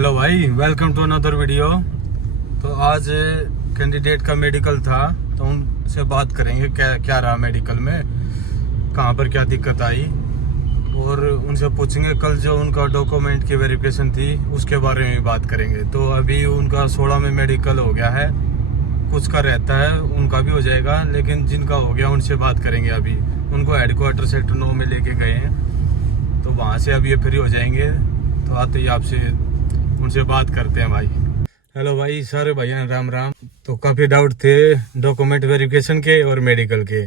Hello भाई, welcome to another video. तो आज कैंडिडेट का मेडिकल था, तो उनसे बात करेंगे क्या क्या रहा मेडिकल में, कहाँ पर क्या दिक्कत आई, और उनसे पूछेंगे कल जो उनका डॉक्यूमेंट की वेरिफिकेशन थी उसके बारे में बात करेंगे। तो अभी उनका 16 में मेडिकल हो गया है, कुछ का रहता है उनका भी हो जाएगा, लेकिन जिनका हो गया उनसे बात करेंगे। अभी उनको हेडक्वार्टर सेक्टर 9 में लेके गए हैं, तो वहाँ से अभी ये फ्री हो जाएंगे। तो आते ही आपसे उनसे बात करते हैं भाई। हेलो भाई, सारे भैया राम राम। तो काफ़ी डाउट थे डॉक्यूमेंट वेरिफिकेशन के और मेडिकल के।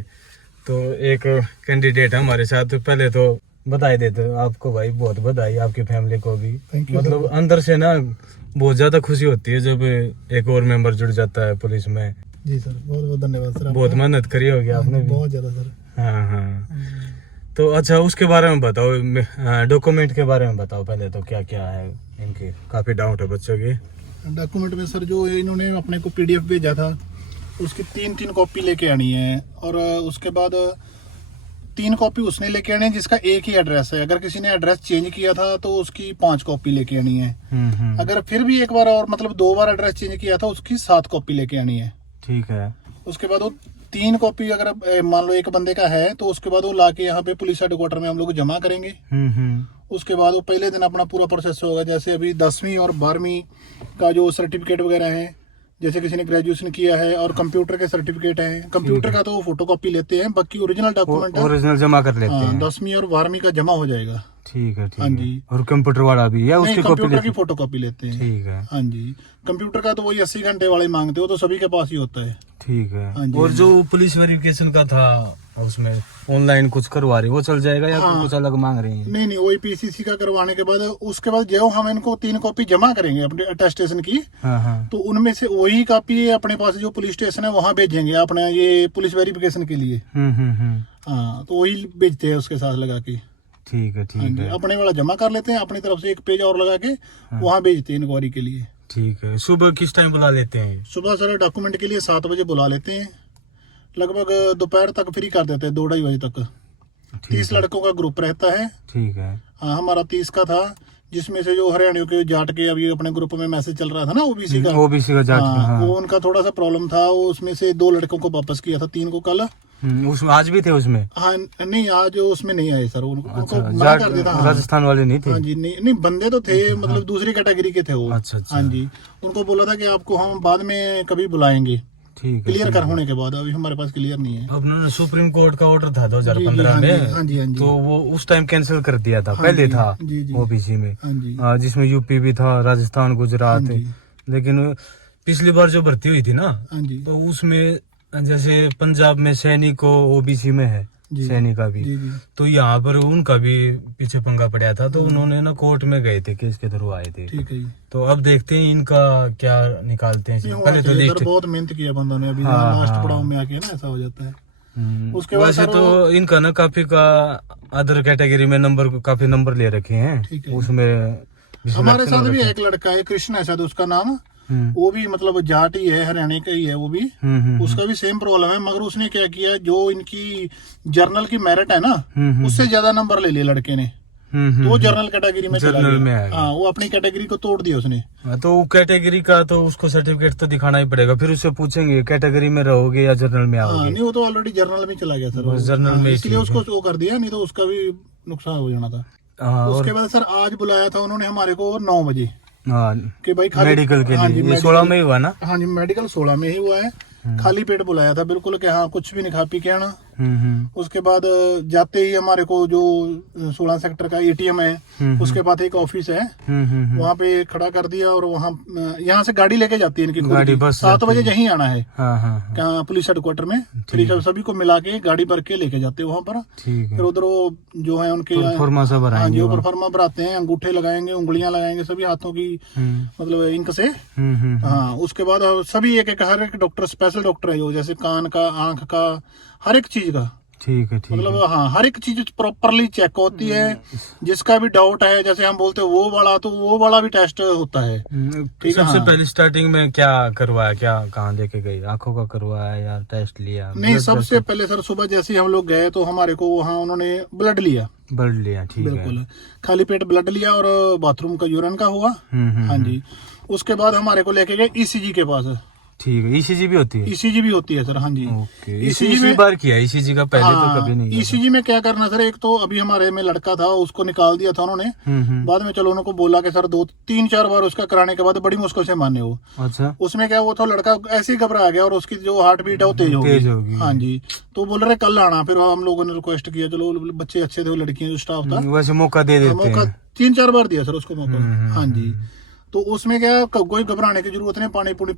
तो एक कैंडिडेट है हमारे साथ, पहले तो बधाई देते आपको भाई, बहुत बधाई आपकी फैमिली को भी। मतलब अंदर से ना बहुत ज़्यादा खुशी होती है जब एक और मेंबर जुड़ जाता है पुलिस में। जी सर, बहुत बहुत धन्यवाद सर। बहुत मेहनत करी होगी आपने भी। बहुत ज़्यादा सर। हाँ हाँ। तो अच्छा, उसके बारे में बताओ, डॉक्यूमेंट के बारे में बताओ पहले। तो क्या क्या है इनके, काफ़ी डाउट है बच्चों के डॉक्यूमेंट में सर, जो इन्होंने अपने को पीडीएफ भेजा था उसकी तीन कॉपी लेके आनी है, और उसके बाद 3 कॉपी उसने लेके आनी है जिसका एक ही एड्रेस है। अगर किसी ने एड्रेस चेंज किया था तो उसकी 5 कॉपी लेके आनी है। अगर फिर भी एक बार और मतलब 2 बार एड्रेस चेंज किया था उसकी 7 कॉपी लेके आनी है। ठीक है। उसके बाद वो 3 कॉपी अगर मान लो एक बंदे का है तो उसके बाद वो लाके यहाँ पे पुलिस हेडक्वार्टर में हम लोग जमा करेंगे। उसके बाद वो पहले दिन अपना पूरा प्रोसेस होगा। जैसे अभी 10वीं और 12वीं का जो सर्टिफिकेट वगैरह है, जैसे किसी ने ग्रेजुएशन किया है, और कंप्यूटर के सर्टिफिकेट हैं। कंप्यूटर का तो वो फोटोकॉपी लेते हैं, बाकी ओरिजिनल डॉक्यूमेंट ओरिजिनल जमा कर लेते हैं। 10वीं और 12वीं का जमा हो जाएगा। ठीक है, ठीक हाँ है। जी। और कंप्यूटर वाला भी या उसकी कॉपी कंप्यूटर की फोटोकॉपी लेते हैं। ठीक है। हाँ जी। कंप्यूटर का तो वही 80 घंटे वाले मांगते हो, तो सभी के पास ही होता है। ठीक है। हाँ जी। और जो पुलिस वेरिफिकेशन का था उसमें ऑनलाइन कुछ करवा रही, वो चल जाएगा या कुछ अलग मांग रही है? नहीं, वही पीसीसी का करवाने के बाद उसके बाद जो हम इनको 3 कॉपी जमा करेंगे अपने अटेस्टेशन की, तो उनमें से वही कॉपी अपने पास जो पुलिस स्टेशन है वहाँ भेजेंगे अपने ये पुलिस वेरिफिकेशन के लिए। हाँ, तो वही भेजते हैं उसके साथ लगा के। ठीक है, ठीक है। अपने वाला जमा कर लेते हैं, अपनी तरफ से एक पेज और लगा के वहाँ भेजते हैं इंक्वायरी के लिए। ठीक है। सुबह किस टाइम बुला लेते हैं? सुबह सर डॉक्यूमेंट के लिए 7 बजे बुला लेते हैं, लगभग दोपहर तक फ्री कर देते हैं, 2-2:30 बजे तक। 30 लड़कों का ग्रुप रहता है। ठीक है। हाँ, हमारा 30 का था, जिसमें से जो हरियाणा के जाट के अभी अपने ग्रुप में मैसेज चल रहा था ना, ओबीसी का जाट। हाँ, वो उनका थोड़ा सा प्रॉब्लम था, वो उसमें से 2 लड़कों को वापस किया था, 3 को कल। उसमें आज भी थे उसमें? हाँ, नहीं आज उसमें नहीं आए सर, उनको मना कर दिया था। राजस्थान वाले नहीं थे? हाँ जी, नहीं बंदे तो थे, मतलब दूसरी कैटेगरी के थे वो। अच्छा। हाँ जी, उनको बोला था कि आपको हम बाद में कभी बुलाएंगे। ठीक है। क्लियर कर होने के बाद, अभी हमारे पास क्लियर नहीं है। अब सुप्रीम कोर्ट का ऑर्डर था 2015 में। हाँ जी। तो वो उस टाइम कैंसिल कर दिया था। पहले था ओबीसी में, जिसमें यूपी भी था, राजस्थान, गुजरात। लेकिन पिछली बार जो भर्ती हुई थी ना, तो उसमें जैसे पंजाब में सैनिक को ओबीसी में है, सैनिक का भी। तो यहाँ पर उनका भी पीछे पंगा पड़ा था, तो उन्होंने ना कोर्ट में गए थे, केस के थ्रू आए थे। ठीक है। तो अब देखते हैं इनका क्या निकालते हैं। पहले तो लिस्ट बहुत मेहनत किया बंदों ने, अभी लास्ट पड़ाव में आके ना ऐसा हो जाता है। उसके बाद वैसे तो इनका ना काफी का अदर कैटेगरी में काफी नंबर ले रखे हैं। उसमें हमारे साथ भी एक लड़का है, कृष्ण है शायद उसका नाम, वो भी मतलब जाट ही है, हरियाणा का ही है वो भी। उसका भी सेम प्रॉब्लम है, मगर उसने क्या किया, जो इनकी जर्नल की मेरिट है ना, उससे ज्यादा नंबर ले लिया लड़के ने। तो वो जर्नल कैटेगरी में चला गया। हाँ, वो अपनी कैटेगरी को तोड़ दिया उसने। तो कैटेगरी का तो उसको सर्टिफिकेट तो दिखाना ही पड़ेगा, फिर उससे पूछेंगे कैटेगरी में रहोगे या जर्नल में आओगे। नहीं, वो तो ऑलरेडी जर्नल में चला गया सर, जर्नल में, इसलिए उसको वो कर दिया, नहीं तो उसका भी नुकसान हो जाना था। उसके बाद सर आज बुलाया था उन्होंने हमारे को 9 बजे कि भाई मेडिकल के लिए। ये 16 में ही हुआ ना? हाँ जी, मेडिकल 16 में ही हुआ है। खाली पेट बुलाया था बिल्कुल, कि हाँ कुछ भी नहीं खा पी के आना। उसके बाद जाते ही हमारे को जो 16 सेक्टर का एटीएम है, उसके बाद एक ऑफिस है, वहाँ पे खड़ा कर दिया, और वहाँ यहाँ से गाड़ी लेके जाती है इनकी गाड़ी, बस 7 बजे यहीं आना है। क्या पुलिस हेडक्वार्टर में फिर सभी को मिला के गाड़ी भर के लेके जाते हैं वहाँ पर। फिर उधर वो जो है उनके प्रोफार्मा भराते हैं, अंगूठे लगाएंगे, उंगलियां लगाएंगे सभी हाथों की, मतलब इंक से। हाँ, उसके बाद सभी एक हर एक डॉक्टर, स्पेशल डॉक्टर है जो, जैसे कान का, आंख का, हर एक चीज का। ठीक है, ठीक मतलब हाँ, हर एक चीज प्रॉपरली चेक होती है। जिसका भी डाउट है, जैसे हम बोलते हैं वो वाला, तो वो वाला भी टेस्ट होता है। ठीक है। सबसे पहले स्टार्टिंग में क्या करवाया, क्या कहाँ लेके गए? आंखों का करवाया या टेस्ट लिया? नहीं, सबसे पहले सर सुबह जैसे ही हम लोग गए तो हमारे को वहाँ उन्होंने ब्लड लिया। ब्लड लिया, ठीक है। बिल्कुल, खाली पेट ब्लड लिया और बाथरूम का यूरिन का हुआ। हाँ जी। उसके बाद हमारे को लेके गए ईसीजी के पास। ठीक है, ईसीजी भी होती है? ईसीजी भी होती है सर। हाँ जी। ओके, ईसीजी में बार किया ईसीजी का, पहले तो कभी नहीं किया। ईसीजी में क्या करना सर, एक तो अभी हमारे में लड़का था, उसको निकाल दिया था उन्होंने। बाद में चलो उनको बोला कि सर 2-3-4 बार उसका कराने के बाद बड़ी मुश्किल से माने वो। अच्छा। उसमें क्या हुआ था, लड़का ऐसे ही घबरा गया और उसकी जो हार्ट बीट है वो तेज होगी। हाँ जी। तो बोल रहे कल आना, फिर हम लोगों ने रिक्वेस्ट किया, चलो बच्चे अच्छे थे, वो लड़कियां जो स्टाफ था वैसे मौका दे देते हैं। मौका 3-4 बार दिया सर उसको मौका। हाँ जी। तो उसमें क्या कोई घबराने की जरूरत नहीं, पानी पी लो।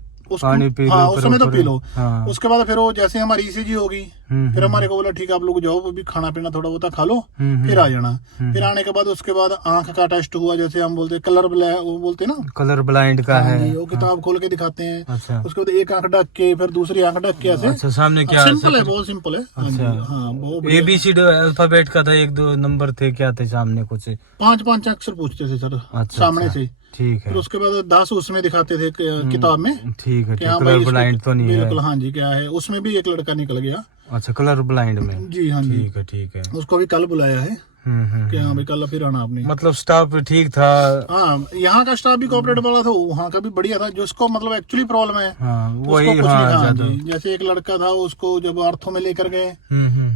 हाँ, उस समय तो पी लो। हाँ। उसके बाद फिर वो जैसे हमारी ईसीजी होगी, फिर हमारे को बोला ठीक है आप लोग जाओ, अभी खाना पीना थोड़ा बहुत खा लो, फिर आ जाना। फिर आने के बाद उसके बाद आंख का टेस्ट हुआ, जैसे हम बोलते कलर वो बोलते ना, कलर ब्लाइंड का है, वो किताब खोल के दिखाते हैं। अच्छा। उसके बाद एक आंख ढक के, फिर दूसरी आंख ढक के ऐसे। अच्छा, सामने क्या सिंपल है, बहुत सिंपल है। हाँ, ABCD अल्फाबेट का था, 1-2 नंबर थे, क्या थे सामने कुछ 5-5 अक्षर पूछते थे सर। अच्छा, सामने से। ठीक है। फिर उसके बाद 10 उसमें दिखाते थे किताब में। ठीक है, कलर ब्लाइंड तो नहीं है। बिल्कुल, हाँ जी। क्या है, उसमें भी एक लड़का निकल गया। अच्छा, कलर ब्लाइंड में। जी हाँ जी। ठीक है, ठीक है। उसको भी कल बुलाया है कि हाँ भाई कल फिर आना आपने। मतलब स्टाफ ठीक था? हाँ, यहाँ का स्टाफ भी कोऑपरेटिव वाला था, वहाँ का भी बढ़िया था। जिसको मतलब एक्चुअली प्रॉब्लम है, हाँ, वही। हाँ जी। जैसे एक लड़का था, उसको जब आर्थो में लेकर गए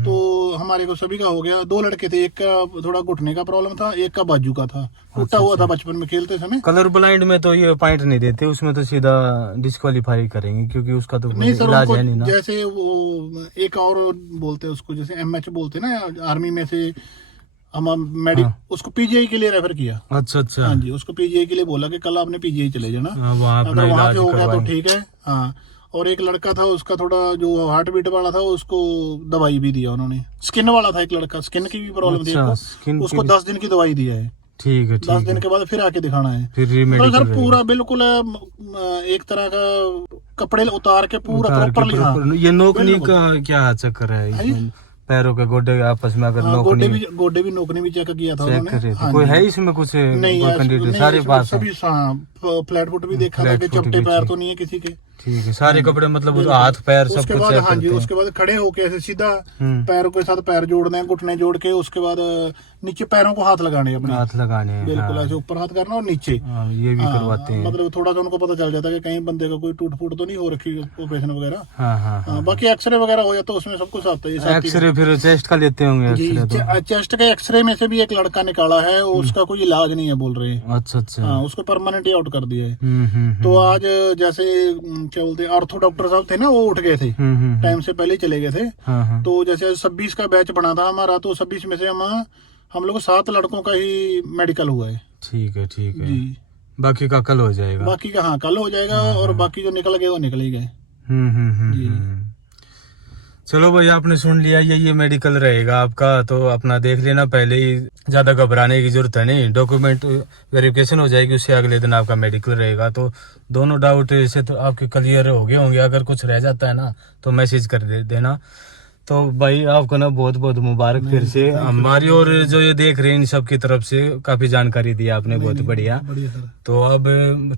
तो हमारे को सभी का हो गया। 2 लड़के थे, एक का थोड़ा घुटने का प्रॉब्लम था, एक का बाजू का था, टूटा हुआ था बचपन में खेलते समय। कलर ब्लाइंड में तो ये पॉइंट नहीं देते, उसमें तो सीधा डिस्क्वालीफाई करेंगे, क्योंकि उसका तो नहीं सर, इलाज है नहीं ना। जैसे वो एक और बोलते हैं उसको, जैसे MH बोलते हैं ना आर्मी में से, हम उसको PGI के लिए रेफर किया। अच्छा। हाँ जी, उसको PGI के लिए बोला कि कल आपने PGI चले जाना, अगर वहाँ पे हो गया तो ठीक है। हाँ, और एक लड़का था, उसका थोड़ा जो हार्ट बीट वाला था, उसको दवाई भी दिया उन्होंने। स्किन वाला था एक लड़का, स्किन की भी प्रॉब्लम थी उसको 10 दिन की दवाई दिया है। ठीक है, 10 दिन के बाद फिर आके दिखाना है। तो सर पूरा बिल्कुल एक तरह का कपड़े उतार के पूरा प्रॉपरली। ये नोकनी का क्या चक्कर है? पैरों के गोडे आपस में अगर गोडे भी नोकनी भी चेक किया था उन्होंने। कोई है इसमें कुछ नहीं? सारे पास सभी फ्लैट फुट भी देखा था कि चपटे पैर तो नहीं है किसी के। ठीक है, सारे कपड़े मतलब हाथ पैर सब उसके बाद हाँ जी, उसके बाद खड़े होके ऐसे सीधा पैरों के साथ पैर जोड़ने हैं, घुटने जोड़ के, उसके बाद नीचे पैरों को हाथ लगाने, अपने हाथ लगाने हैं। बिल्कुल, ऐसे ऊपर हाथ करना और नीचे। ये भी करवाते हैं। मतलब थोड़ा सा उनको पता चल जाता है कि कहीं बंदे का कोई टूट फूट तो नहीं हो रखी, ऑपरेशन वगैरह। बाकी एक्सरे वगैरह हो जाता है, उसमें सब कुछ आता है। एक्सरे फिर चेस्ट का लेते होंगे? चेस्ट के एक्सरे में से भी एक लड़का निकाला है, उसका कोई इलाज नहीं है बोल रहे हैं। अच्छा। उसको परमानेंट ही आउट कर दिया है। तो आज जैसे क्या बोलते हैं, ऑर्थो डॉक्टर साहब थे ना, वो उठ गए थे, टाइम से पहले चले गए थे। तो जैसे 26 का बैच बना था हमारा, तो 26 में से हम लोग 7 लड़कों का ही मेडिकल हुआ है। ठीक है जी। बाकी का कल हो जाएगा? बाकी का हाँ कल हो जाएगा, और बाकी जो निकल गए वो निकल ही गए। चलो भाई, आपने सुन लिया, ये मेडिकल रहेगा आपका, तो अपना देख लेना, पहले ही ज्यादा घबराने की जरूरत है नहीं। डॉक्यूमेंट वेरिफिकेशन हो जाएगी, उससे अगले दिन आपका मेडिकल रहेगा। तो दोनों डाउट से तो आपके क्लियर हो गए होंगे। अगर कुछ रह जाता है ना तो मैसेज कर देना। तो भाई आपको ना बहुत बहुत मुबारक फिर से हमारी, और जो ये देख रहे हैं इन सब की तरफ से काफी जानकारी दी आपने, बहुत बढ़िया। तो अब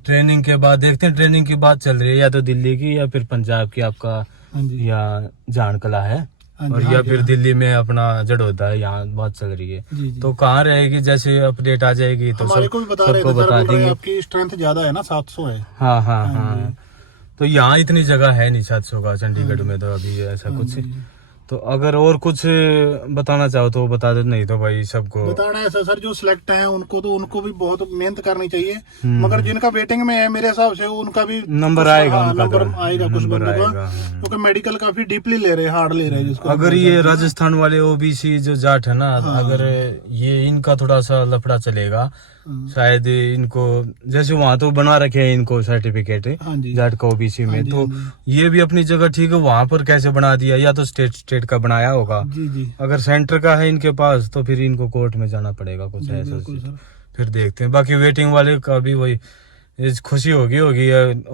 ट्रेनिंग के बाद देखते हैं, ट्रेनिंग की बात चल रही है या तो दिल्ली की या फिर पंजाब की आपका, या जानकला है, और या फिर दिल्ली में अपना जड़ौदा है, यहाँ बात चल रही है। तो कहाँ रहेगी, जैसे अपडेट आ जाएगी तो सबको बता देंगे। आपकी स्ट्रेंथ ज्यादा है ना, 700 है। हाँ। तो यहाँ इतनी जगह है नहीं 700 का, चंडीगढ़ में तो अभी ऐसा कुछ। तो अगर और कुछ बताना चाहो तो बता दो, नहीं तो भाई सबको बताना है सर। जो सिलेक्ट हैं उनको भी बहुत मेहनत करनी चाहिए, मगर जिनका वेटिंग में है मेरे हिसाब से उनका भी नंबर आएगा, नंबर आएगा कुछ बंदों का, क्योंकि मेडिकल काफी डीपली ले रहे हैं, हार्ड ले रहे हैं जिसको। अगर ये राजस्थान वाले OBC जो जाट है ना, अगर ये इनका थोड़ा सा लफड़ा चलेगा, शायद इनको जैसे वहाँ तो बना रखे हैं इनको सर्टिफिकेट जाट का OBC में, तो ये भी अपनी जगह ठीक है। वहाँ पर कैसे बना दिया, या तो स्टेट का बनाया होगा। अगर सेंटर का है इनके पास तो फिर इनको कोर्ट में जाना पड़ेगा, कुछ ऐसा। फिर देखते हैं। बाकी वेटिंग वाले का भी वही खुशी होगी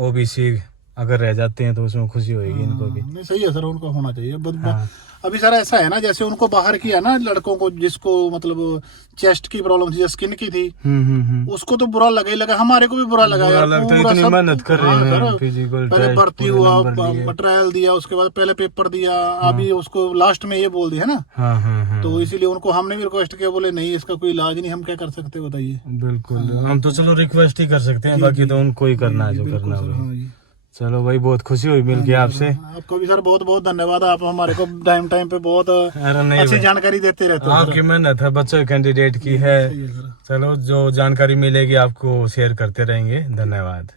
OBC अगर रह जाते हैं तो उसमें खुशी होगी इनको भी। नहीं सही है सर, उनको होना चाहिए। हाँ। अभी सर ऐसा है ना, जैसे उनको बाहर किया ना लड़कों को, जिसको मतलब चेस्ट की प्रॉब्लम थी, स्किन की थी, उसको तो बुरा लगा ही लगा, हमारे को भी बुरा लगा बुरा यार। लगता है, पूरा इतनी सब मेहनत कर रहे हाँ हैं, सर, फिजिकल पहले टेस्ट, भर्ती पूरे हुआ, नंबर लिए। ट्रायल दिया, उसके बाद पहले पेपर दिया, अभी उसको लास्ट में ये बोल दिया ना। हाँ हाँ हाँ। तो इसीलिए उनको हमने भी रिक्वेस्ट किया, बोले नहीं इसका कोई इलाज नहीं, हम क्या कर सकते बताइए। बिल्कुल, हम तो चलो रिक्वेस्ट ही कर सकते हैं, बाकी तो उनको ही करना है जो बिल्कुल करना सर, है। हाँ जी। चलो भाई, बहुत खुशी हुई मिलके आपसे। आपको भी सर बहुत बहुत धन्यवाद, आप हमारे को टाइम पे बहुत अरे नहीं अच्छी भाई, जानकारी देते रहते हो सर। आपकी मेहनत है, बच्चों कैंडिडेट की है। सही है सर। चलो, जो जानकारी मिलेगी आपको शेयर करते रहेंगे। धन्यवाद।